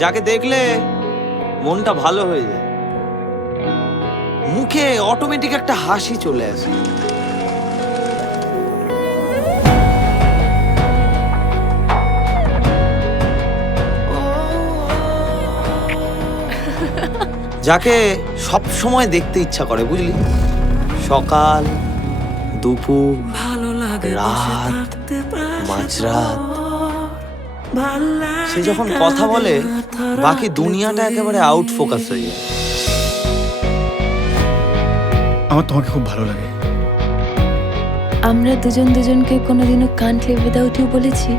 যাকে দেখলে মনটা ভালো হয়ে যায়, মুখে অটোমেটিক একটা হাসি চলে আসে। যাকে সব সময় দেখতে ইচ্ছা করে, বুঝলি? সকাল, দুপুর, রাত, মাঝরাত, সে যখন কথা বলে বাকি দুনিয়াটা একেবারে আউট ফোকাস হয়ে যায়। আমার তোমাকে খুব ভালো লাগে। আমরা দুজন দুজনকে কোনোদিনও কান্ট লিভ উইদাউট ইউ বলেছি?